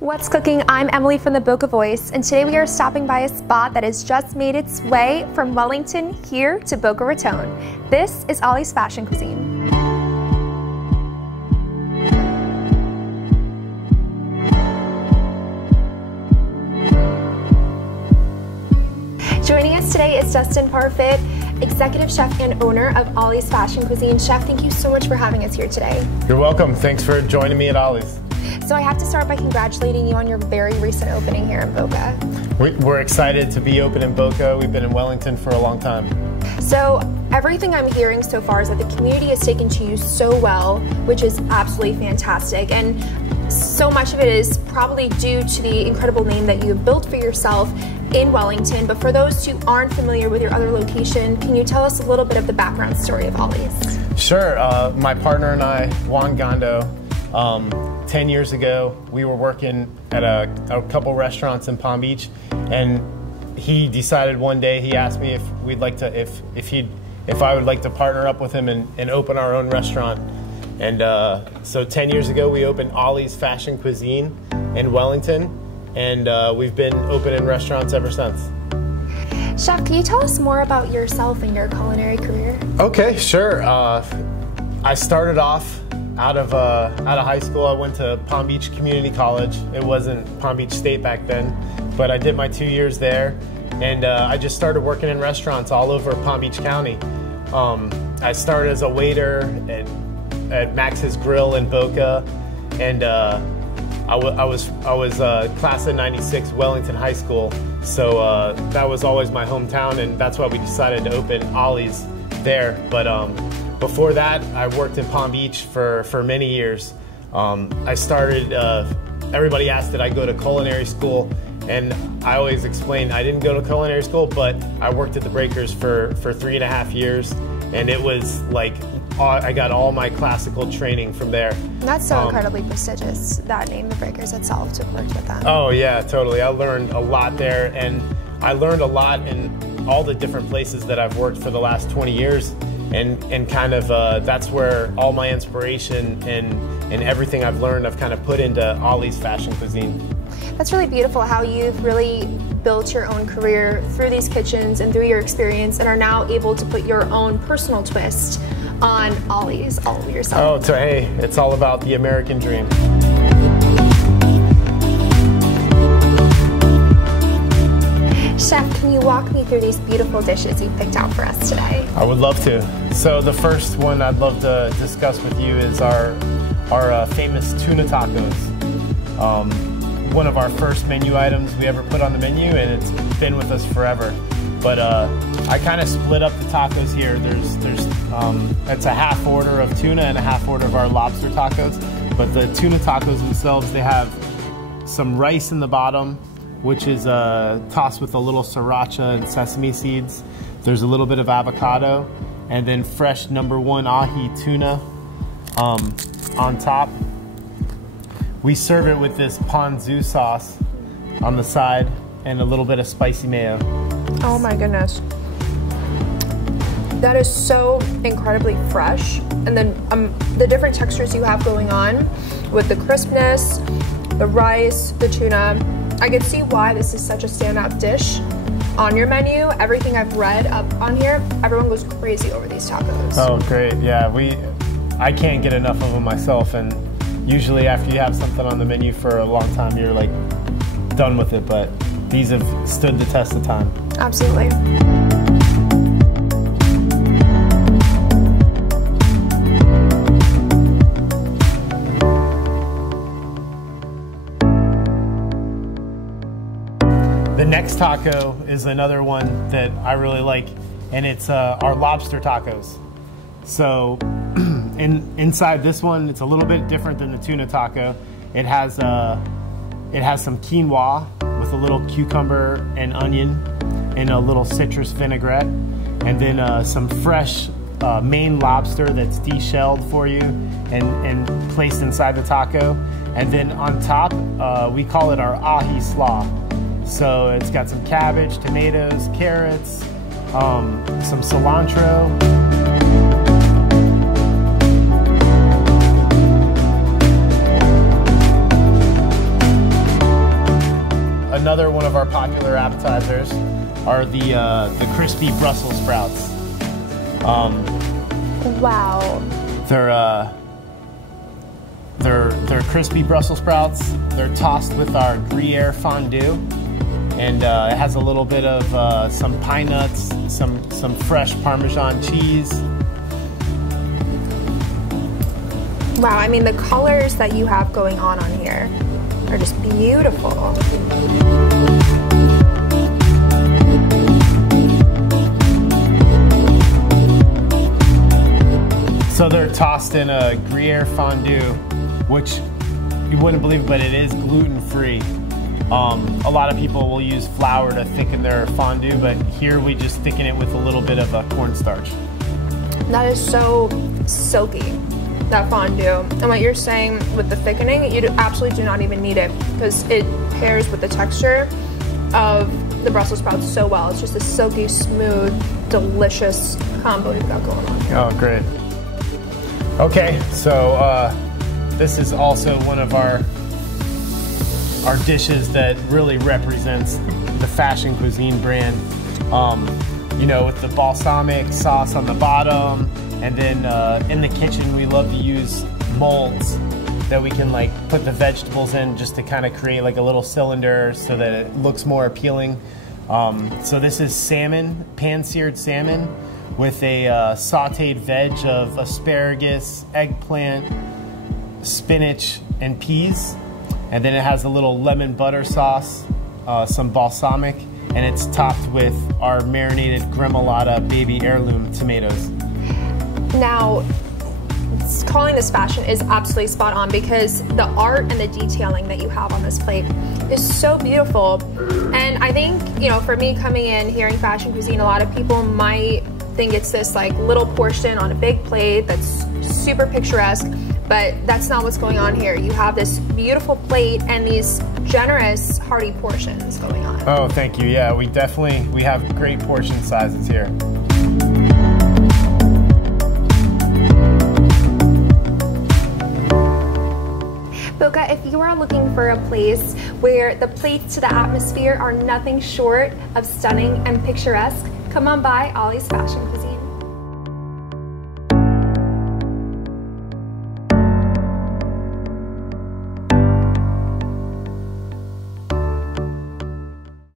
What's cooking? I'm Emily from the Boca Voice, and today we are stopping by a spot that has just made its way from Wellington here to Boca Raton. This is Ollie's Fashion Cuisine. Joining us today is Dustin Parfit, Executive Chef and owner of Ollie's Fashion Cuisine. Chef, thank you so much for having us here today. You're welcome. Thanks for joining me at Ollie's. So I have to start by congratulating you on your very recent opening here in Boca. We're excited to be open in Boca. We've been in Wellington for a long time. So everything I'm hearing so far is that the community has taken to you so well, which is absolutely fantastic. And so much of it is probably due to the incredible name that you have built for yourself in Wellington. But for those who aren't familiar with your other location, can you tell us a little bit of the background story of Ollie's? Sure. My partner and I, Juan Gondo, 10 years ago, we were working at a couple restaurants in Palm Beach, and he decided one day, he asked me if we'd like to, if I would like to partner up with him and open our own restaurant. And so 10 years ago, we opened Ollie's Fashion Cuisine in Wellington, and we've been open in restaurants ever since. Chef, can you tell us more about yourself and your culinary career? Okay, sure. I started off out of high school. I went to Palm Beach Community College. It wasn't Palm Beach State back then, but I did my 2 years there, and I just started working in restaurants all over Palm Beach County. I started as a waiter at Max's Grill in Boca, and I was class of '96 Wellington High School, so that was always my hometown, and that's why we decided to open Ollie's there. But before that, I worked in Palm Beach for many years. I started, everybody asked did I go to culinary school, and I always explained I didn't go to culinary school, but I worked at the Breakers for 3.5 years, and it was like, I got all my classical training from there. That's so incredibly prestigious, that name, the Breakers itself, to have worked with them. Oh yeah, totally. I learned a lot there, and I learned a lot in all the different places that I've worked for the last 20 years. And kind of that's where all my inspiration and everything I've learned I've kind of put into Ollie's Fashion Cuisine. That's really beautiful how you've really built your own career through these kitchens and through your experience, and are now able to put your own personal twist on Ollie's all over yourself. Oh, so hey, it's all about the American dream. Chef, can you walk me through these beautiful dishes you picked out for us today? I would love to. So the first one I'd love to discuss with you is our famous tuna tacos. One of our first menu items we ever put on the menu, and it's been with us forever. But I kind of split up the tacos here. It's a half order of tuna and a half order of our lobster tacos. But the tuna tacos themselves, they have some rice in the bottom, which is tossed with a little sriracha and sesame seeds. There's a little bit of avocado, and then fresh #1 ahi tuna on top. We serve it with this ponzu sauce on the side and a little bit of spicy mayo. Oh my goodness. That is so incredibly fresh. And then the different textures you have going on with the crispness, the rice, the tuna. I can see why this is such a standout dish on your menu. Everything I've read up on here, everyone goes crazy over these tacos. Oh, great. Yeah, I can't get enough of them myself, and usually after you have something on the menu for a long time, you're like done with it, but these have stood the test of time. Absolutely. The next taco is another one that I really like, and it's our lobster tacos. So inside this one, it's a little bit different than the tuna taco. It has some quinoa with a little cucumber and onion and a little citrus vinaigrette, and then some fresh Maine lobster that's deshelled for you and placed inside the taco. And then on top, we call it our ahi slaw. So it's got some cabbage, tomatoes, carrots, some cilantro. another one of our popular appetizers are the crispy Brussels sprouts. Wow. They're crispy Brussels sprouts. They're tossed with our Gruyere fondue, and it has a little bit of some pine nuts, some fresh Parmesan cheese. Wow, I mean the colors that you have going on here are just beautiful. So they're tossed in a Gruyere fondue, which you wouldn't believe, but it is gluten-free. A lot of people will use flour to thicken their fondue, but here we just thicken it with a little bit of cornstarch. That is so silky, that fondue. And what you're saying with the thickening, you absolutely do not even need it because it pairs with the texture of the Brussels sprouts so well. It's just a silky, smooth, delicious combo you've got going on here. Oh, great. Okay, so this is also one of our dishes that really represents the Fashion Cuisine brand. You know, with the balsamic sauce on the bottom, and then in the kitchen we love to use molds that we can like put the vegetables in just to kind of create like a little cylinder so that it looks more appealing. So this is salmon, pan-seared salmon with a sauteed veg of asparagus, eggplant, spinach, and peas. And then it has a little lemon butter sauce, some balsamic, and it's topped with our marinated Gremolata baby heirloom tomatoes. Now, calling this fashion is absolutely spot on because the art and the detailing that you have on this plate is so beautiful. And I think, you know, for me coming in, hearing Fashion Cuisine, a lot of people might think it's this like little portion on a big plate that's super picturesque, but that's not what's going on here. You have this beautiful plate and these generous, hearty portions going on. Oh, thank you. Yeah, we have great portion sizes here. Boca, if you are looking for a place where the plates to the atmosphere are nothing short of stunning and picturesque, come on by Ollie's Fashion Cuisine.